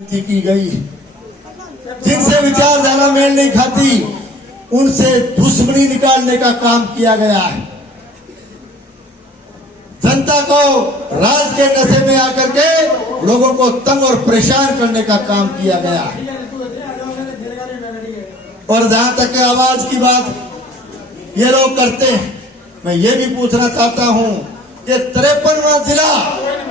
की गई, जिनसे विचारधारा मेल नहीं खाती उनसे दुश्मनी निकालने का काम किया गया है। जनता को राज के नशे में आकर के लोगों को तंग और परेशान करने का काम किया गया है। और जहां तक आवाज की बात ये लोग करते हैं, मैं ये भी पूछना चाहता हूं कि 53वां जिला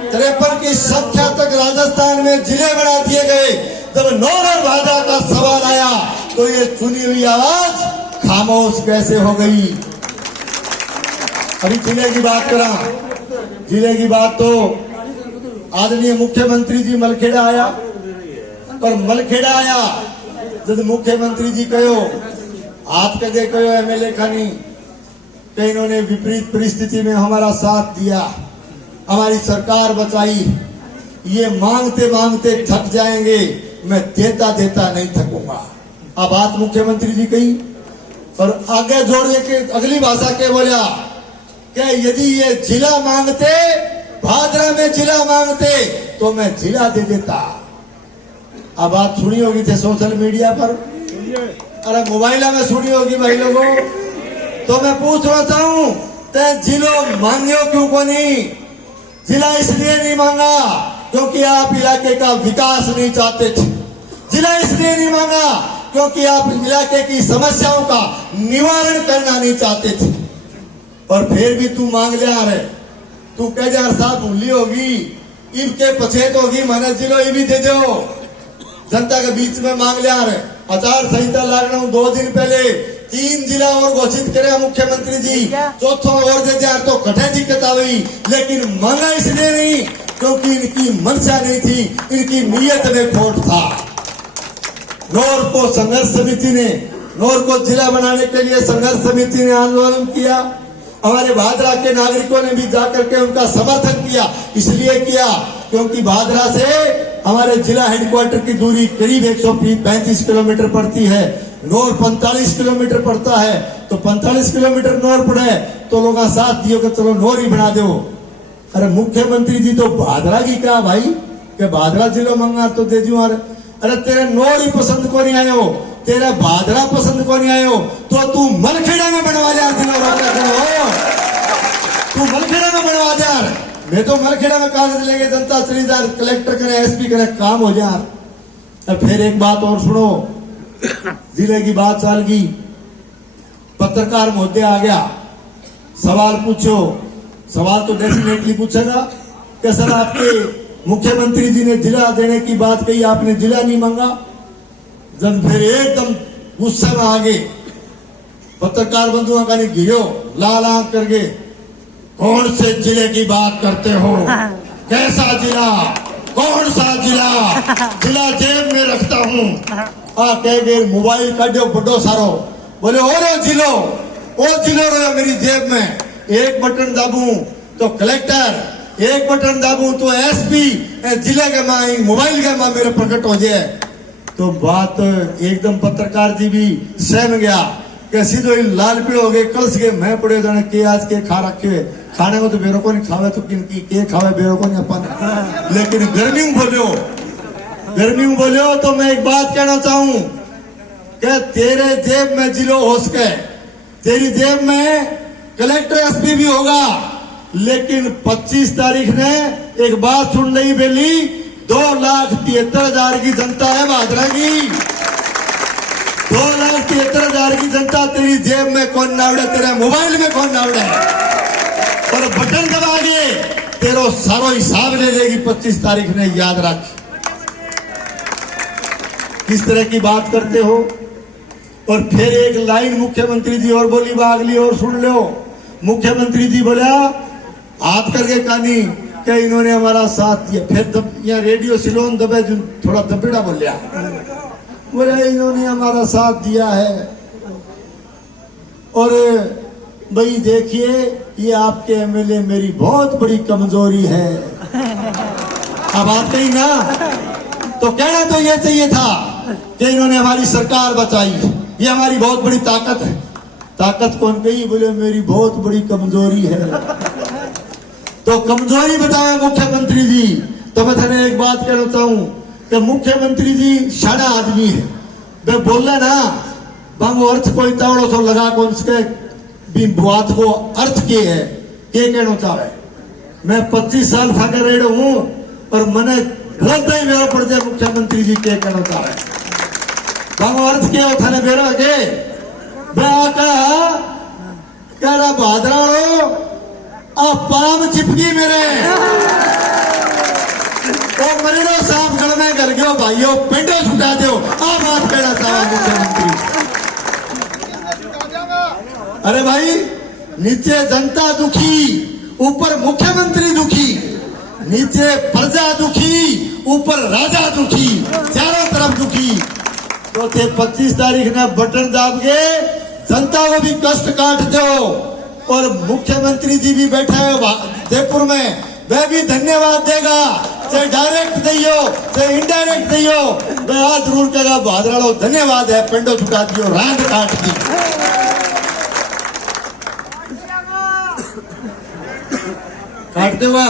53 की संख्या तक राजस्थान में जिले बना दिए गए। जब नौर और भादा का सवाल आया तो ये चुनी हुई आवाज खामोश कैसे हो गई। अभी जिले की बात करा, जिले की बात तो आदरणीय मुख्यमंत्री जी मलखेड़ा आया, पर मलखेड़ा आया जब मुख्यमंत्री जी कहो आप कदे कहो एमएलए खानी कि इन्होंने विपरीत परिस्थिति में हमारा साथ दिया, हमारी सरकार बचाई, ये मांगते मांगते थक जाएंगे, मैं देता देता नहीं थकूंगा। अब बात मुख्यमंत्री जी कही और आगे जोड़ने के अगली भाषा के बोला कि यदि ये जिला मांगते, भादरा में जिला मांगते तो मैं जिला दे देता। अब बात सुनी होगी थे सोशल मीडिया पर, अरे मोबाइल में सुनी होगी भाई लोगों। तो मैं पूछना चाहूं ते जिलो मांगियो क्यों को नहीं? जिला इसलिए नहीं मांगा क्योंकि आप इलाके का विकास नहीं चाहते थे। जिला इसलिए नहीं मांगा क्योंकि आप इलाके की समस्याओं का निवारण करना नहीं चाहते थे। और फिर भी तू मांग लिया रे, तू कह जा साहब भूली होगी, इनके पछेत होगी, मैंने जिलो ये भी दे दो। जनता के बीच में मांग लिया रे। आचार संहिता लागू 2 दिन पहले 3 जिला और घोषित करे मुख्यमंत्री जी, चौथा और दे दिया तो कठे दिक्कत आ गई। लेकिन मांगा इसलिए नहीं क्योंकि इनकी मंशा नहीं थी, इनकी नीयत में खोट था। नौर को संघर्ष समिति ने, नौर को जिला बनाने के लिए संघर्ष समिति ने आंदोलन किया। हमारे भादरा के नागरिकों ने भी जाकर के उनका समर्थन किया। इसलिए किया क्योंकि भादरा से हमारे जिला हेडक्वार्टर की दूरी करीब 135 किलोमीटर पड़ती है, नौर 45 किलोमीटर पड़ता है। तो 45 किलोमीटर नौर पड़े तो लोग साथ दियो कि चलो नौर ही बना दो। अरे मुख्यमंत्री जी तो भादरा की कहा भाई कि भादरा जिलो मंगा तो दे दू। अरे तेरे नौर ही पसंद को नहीं आयो, तेरा भादरा पसंद को नहीं आयो तो तू मलखेड़ा में बनवा दे। तू मलखेड़ा में बनवा दे। मैं तो मलखेड़ा में कागज लेंगे, जनता चली जा, कलेक्टर करे, एसपी करे, काम हो जा। और फिर एक बात और सुनो, जिले की बात चल गई, पत्रकार महोदय आ गया, सवाल पूछो। सवाल तो डेफिनेटली पूछेगा कि सर आपके मुख्यमंत्री जी ने जिला देने की बात कही, आपने जिला नहीं मांगा। जब फिर एकदम गुस्से में आ गए, पत्रकार बंधुओं का नहीं गिरो लाल आंख करके, कौन से जिले की बात करते हो? कैसा जिला? कौन सा जिला? जिला जेब में रखता हूँ। कह गए मोबाइल काटो बड़ो सारो, बोले ओ जिलो, ओ जिलो रहो मेरी जेब में। एक बटन दाबू तो कलेक्टर, एक बटन दाबू तो एसपी, जिले के माँ मोबाइल के माँ मेरे प्रकट हो जाए। तो बात एकदम पत्रकार जी भी सहम गया कि सीधो लाल पीड़ हो गए, कलस गए। मैं पड़े जाने के आज के खा रखे, खाने को तो बेरो को नहीं खावे तो किनकी के खावे बेरो को नहीं अपन। लेकिन गर्मी में बोलो, गर्मी में बोलो तो मैं एक बात कहना चाहूं कि तेरे जेब में जिलो हो सके, तेरी जेब में कलेक्टर एसपी भी होगा, लेकिन 25 तारीख ने एक बात सुन रही बेली, 2,73,000 की जनता है भादरा की। 2,73,000 की जनता तेरी जेब में कौन नावड़े, तेरे मोबाइल में कौन नावड़े, और बटन दबा के तेरो सारो हिसाब ले लेगी 25 तारीख ने, याद रख। किस तरह की बात करते हो। और फिर एक लाइन मुख्यमंत्री जी और बोली, बागली और सुन लो। मुख्यमंत्री जी बोला हाथ करके कहानी कि इन्होंने हमारा साथ दिया। फिर यहाँ रेडियो सिलोन दबे थोड़ा दबेड़ा बोलिया, बोले इन्होंने हमारा साथ दिया है। और भाई देखिए ये आपके एमएलए मेरी बहुत बड़ी कमजोरी है। अब बात कही ना, तो कहना तो ये चाहिए था कि इन्होंने हमारी सरकार बचाई, ये हमारी बहुत बड़ी ताकत है। ताकत कौन कही? बोले मेरी बहुत बड़ी कमजोरी है। तो कमजोरी बताए मुख्यमंत्री जी। तो मैं थाने एक बात कहना चाहूं कि मुख्यमंत्री जी शाना आदमी है, वे बोले ना बांगो अर्थ कोई तावड़ो सो लगा को उसके भी बात को अर्थ के है के कहना चाहे। मैं 25 साल फाकर रेड़ो हूं और मने लगता ही मेरा पड़ जाए मुख्यमंत्री जी के कहना चाहे। बांगो अर्थ के हो थाने बेरो के मैं आका कह रहा भादराड़ो आ पाम चिपकी मेरे तो मरीनो साहब गल में गल गयो भाइयों पिंडो छुटा दो आ बात कहना चाहा मुख्यमंत्री। अरे भाई नीचे जनता दुखी ऊपर मुख्यमंत्री दुखी, नीचे प्रजा दुखी ऊपर राजा दुखी, चारों तरफ दुखी। तो थे 25 तारीख ने बटन दाब के जनता को भी कष्ट काट दो और मुख्यमंत्री जी भी बैठा है जयपुर में, वह भी धन्यवाद देगा, चाहे डायरेक्ट दियो चाहे इनडायरेक्ट दियो, मैं आज जरूर कहेगा भादराड़ो धन्यवाद है, पिंडो छुटा दियो रांड काट दी। काटते हुआ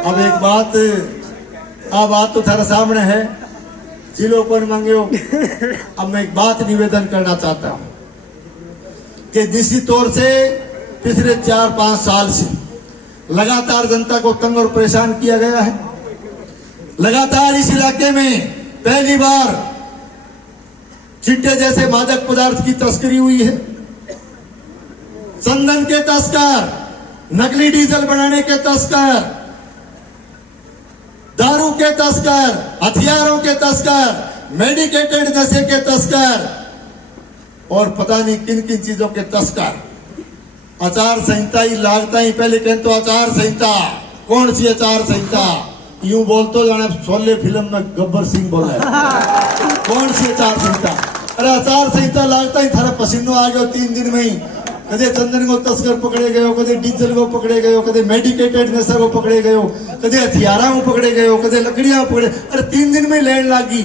अब एक बात तो थारा सामने है, जिलो पर मांगियो। अब मैं एक बात निवेदन करना चाहता हूं कि निश्चित तौर से पिछले 4-5 साल से लगातार जनता को तंग और परेशान किया गया है। लगातार इस इलाके में पहली बार चिट्टे जैसे मादक पदार्थ की तस्करी हुई है। चंदन के तस्कर, नकली डीजल बनाने के तस्कर, दारू के तस्कर, हथियारों के तस्कर, मेडिकेटेड नशे के तस्कर और पता नहीं किन किन चीजों के तस्कर। आचार संहिता ही लागता ही पहले कहते तो आचार संहिता, कौन सी आचार संहिता? यूं बोलते जाना शोले फिल्म में गब्बर सिंह बोला है, कौन सी आचार संहिता? अरे आचार संहिता लागता ही थारा पसीनो आ गया 3 दिन में ही। कदे चंदन को तस्कर पकड़े गए, कदे डीजल को पकड़े गए, कदे मेडिकेटेड नशा को पकड़े गए, कदे हथियारा को पकड़े गए, कदे लकड़ियां पकड़े। अरे 3 दिन में लैंड लागी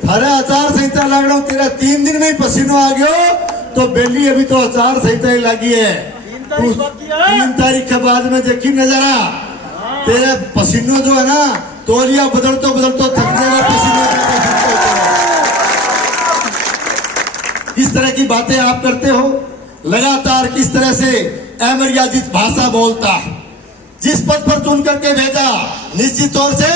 थारे आचार संहिता लागना तेरा 3 दिन में ही पसीनो आ गयो तो बेली अभी तो आचार संहिता ही लगी है। 3 तारीख के बाद में देखी नजारा तेरे पसीनो जो है ना तोलिया बदलतो थक जाएगा पसीने। किस तरह की बातें आप करते हो, लगातार किस तरह से अमर्यादित भाषा बोलता, जिस पद पर चुन करके भेजा। निश्चित तौर से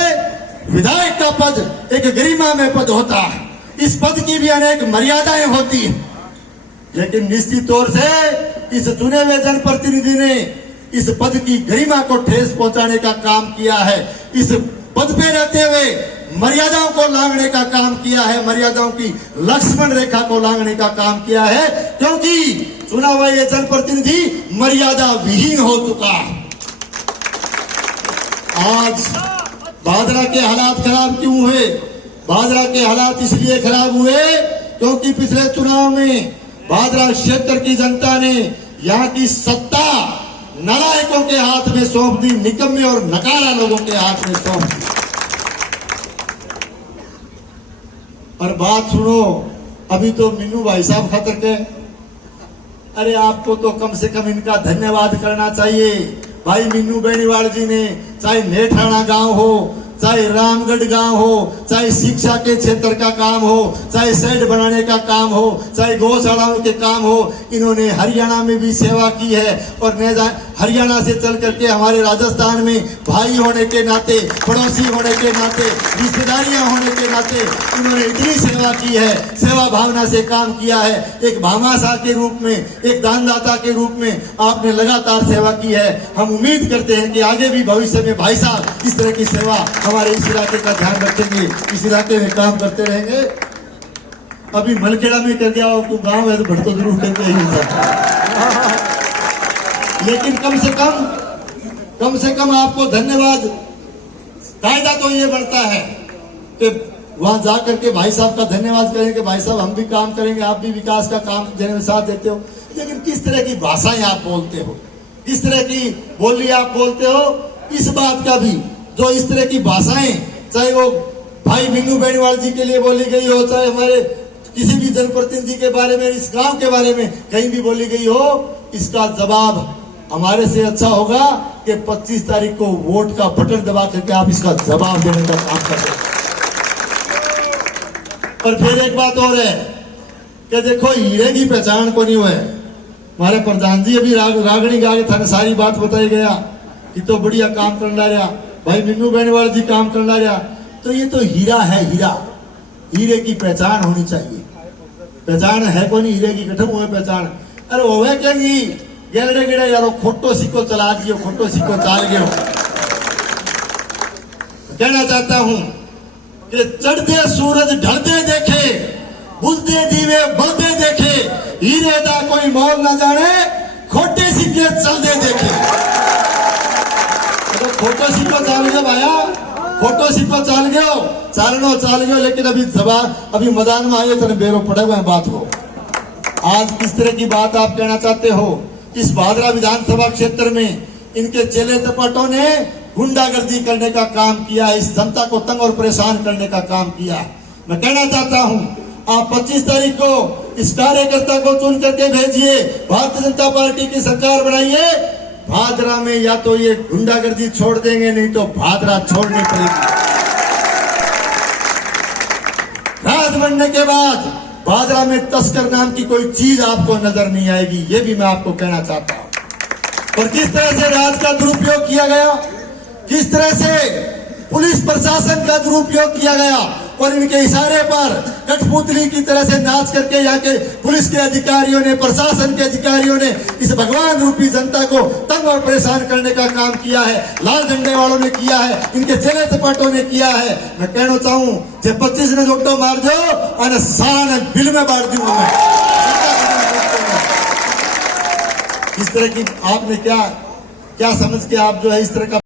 विधायक का पद एक गरिमा में पद होता है, इस पद की भी अनेक मर्यादाएं होती है, लेकिन निश्चित तौर से इस चुने हुए जनप्रतिनिधि ने इस पद की गरिमा को ठेस पहुंचाने का काम किया है। इस पद पे रहते हुए मर्यादाओं को लांघने का काम किया है, मर्यादाओं की लक्ष्मण रेखा को लांघने का काम किया है, क्योंकि चुना हुआ ये जनप्रतिनिधि मर्यादा विहीन हो चुका है। आज भादरा के हालात खराब क्यों हुए? भादरा के हालात इसलिए खराब हुए क्योंकि पिछले चुनाव में भादरा क्षेत्र की जनता ने यहाँ की सत्ता नालायकों के हाथ में सौंप दी, निकम्मे और नकारा लोगों के हाथ में सौंप दी। और बात सुनो, अभी तो मीनू भाई साहब खतर के, अरे आपको तो कम से कम इनका धन्यवाद करना चाहिए। भाई मीनू बेनीवाल जी ने चाहे नेठाना गांव हो, चाहे रामगढ़ गांव हो, चाहे शिक्षा के क्षेत्र का काम हो, चाहे शेड बनाने का काम हो, चाहे गौशालाओं के काम हो, इन्होंने हरियाणा में भी सेवा की है। और हरियाणा से चल करके हमारे राजस्थान में भाई होने के नाते, पड़ोसी होने के नाते, रिश्तेदारियां होने के नाते इन्होंने इतनी सेवा की है, सेवा भावना से काम किया है। एक भामाशाह के रूप में, एक दानदाता के रूप में आपने लगातार सेवा की है। हम उम्मीद करते हैं कि आगे भी भविष्य में भाई साहब इस तरह की सेवा हमारे इस इलाके का ध्यान रखेंगे, इस इलाके में काम करते रहेंगे। अभी मलखेड़ा में कर गया हो तो गांव है तो भटको जरूर करके ही होता, लेकिन कम से कम आपको धन्यवाद। कायदा तो ये बढ़ता है कि वहां जाकर के भाई साहब का धन्यवाद करेंगे, भाई साहब हम भी काम करेंगे, आप भी विकास का काम देने में साथ देते हो। लेकिन किस तरह की भाषाएं आप बोलते हो, किस तरह की बोली आप बोलते हो, इस बात का भी जो इस तरह की भाषाएं, चाहे वो भाई मीनू बेनीवाल जी के लिए बोली गई हो, चाहे हमारे किसी भी जनप्रतिनिधि के बारे में, इस गांव के बारे में कहीं भी बोली गई हो, इसका जवाब हमारे से अच्छा होगा कि 25 तारीख को वोट का बटन दबा करके आप इसका जवाब देने का काम कर रहे हैं। और फिर एक बात और है कि देखो हीरे की पहचान को नहीं हुए। हमारे प्रधान जी अभी रागणी गा के थाने सारी बात बताई गया कि तो बढ़िया काम करना रहा भाई, मीनू बेनीवाल जी काम करना रहा। तो ये तो हीरा है, हीरा, हीरे की पहचान होनी चाहिए। पहचान है को नहीं हीरे की, कठम हुए पहचान। अरे होवे कहेंगी गेलड़े गेड़े यारो खोटो सिक्को चला दियो, खोटो सिक्को चाल गयो। कहना चाहता हूं कि चढ़ते सूरज ढलते देखे, बुझते दीवे बलते देखे, हीरे दा कोई मोल ना जाने, खोटे सिक्के चलते देखे। तो खोटो सिक्को चाल गयो भाया, खोटो सिक्को चाल गयो, चालनो चाल गयो, लेकिन अभी मैदान में आए तो बेरो पड़े हुए हैं बात को। आज किस तरह की बात आप कहना चाहते हो? इस भादरा विधानसभा क्षेत्र में इनके चेले चपाटों ने गुंडागर्दी करने का काम किया, इस जनता को तंग और परेशान करने का काम किया। मैं कहना चाहता हूं आप 25 तारीख को इस कार्यकर्ता को चुन करके भेजिए, भारतीय जनता पार्टी की सरकार बनाइए। भादरा में या तो ये गुंडागर्दी छोड़ देंगे, नहीं तो भादरा छोड़नी पड़ेगी। राज बनने के बाद भादरा में तस्कर नाम की कोई चीज आपको नजर नहीं आएगी, ये भी मैं आपको कहना चाहता हूं। और किस तरह से राज का दुरुपयोग किया गया, किस तरह से पुलिस प्रशासन का दुरुपयोग किया गया और इनके इशारे पर कठपुतली की तरह से नाच करके यहाँ के पुलिस के अधिकारियों ने, प्रशासन के अधिकारियों ने इस भगवान रूपी जनता को तंग और परेशान करने का काम किया है। लाल झंडे वालों ने किया है, इनके चेले चपाटों ने किया है। मैं कहना चाहूं जे 25 ने जोटो मार दो और सारा ने बिल में बांट दूंगा मैं। इस तरह की आपने क्या समझ के आप जो है इस तरह का